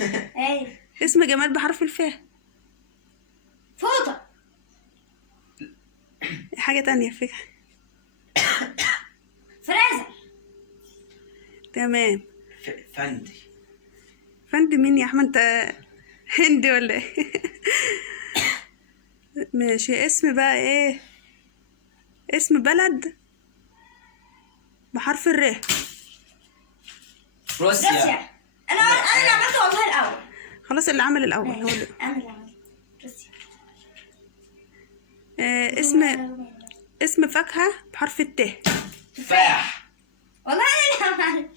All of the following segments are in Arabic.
ايه. اسم جماد بحرف الف. فوطة. حاجة تانية فكرة. فرازة. تمام. فندي. فند مين يا احمد انت؟ هندي ولا ايه؟ ماشي. اسم بقى ايه؟ اسم بلد بحرف الر. روسيا. روسيا. انا اللي عملته والله الاول. خلاص اللي عمل الاول هو اللي. انا اللي عملته روسيا. اسم فاكهة بحرف الت. تفاح. والله انا اللي عملت.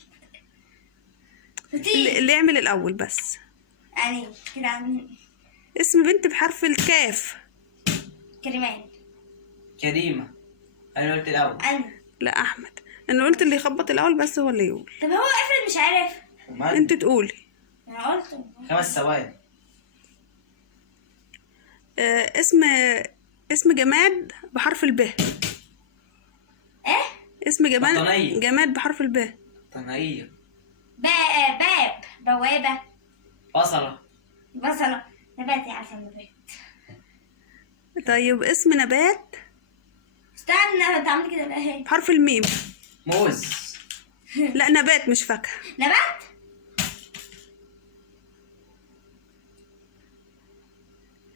اللي يعمل الاول بس. يعني كده اسم بنت بحرف الكاف. كريمان. كريمة. أنا قلت الأول. انا. لا احمد، انا قلت اللي يخبط الاول بس هو اللي يقول. طب هو افرض مش عارف. انت تقولي. انا قلت 5 ثواني. اسم جماد بحرف الب. ايه. اسم جماد. بطانية. جماد بحرف الب. طنية. باب. بوابة. بصلة. بصلة. نبات يا عسل نبات. طيب اسم نبات استنى انت عملت كده ليه؟ بحرف الميم. موز. لا نبات مش فاكهة. نبات.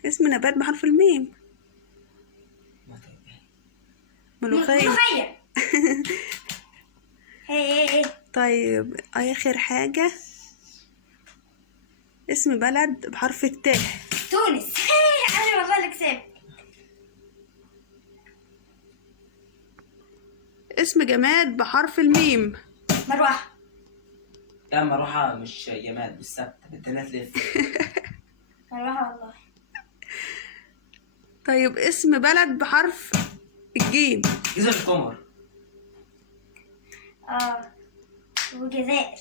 اسم نبات بحرف الميم. ملوخية. ملوخية. هي. طيب آخر حاجة اسم بلد بحرف الت. تونس. انا والله اللي كسبت. اسم جماد بحرف الميم. مروحة. لا مروحة مش جماد، مش ثابتة، بدنا تلف. مروحة والله. طيب اسم بلد بحرف الجيم. جزر القمر. وجزائر.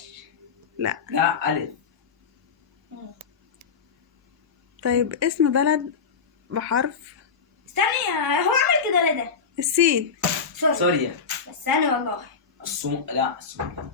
لا. لا ألف. طيب اسم بلد بحرف استني هو عمل كده ليه ده؟ السين. سوري. سوريا. بس انا والله. لا الصومال.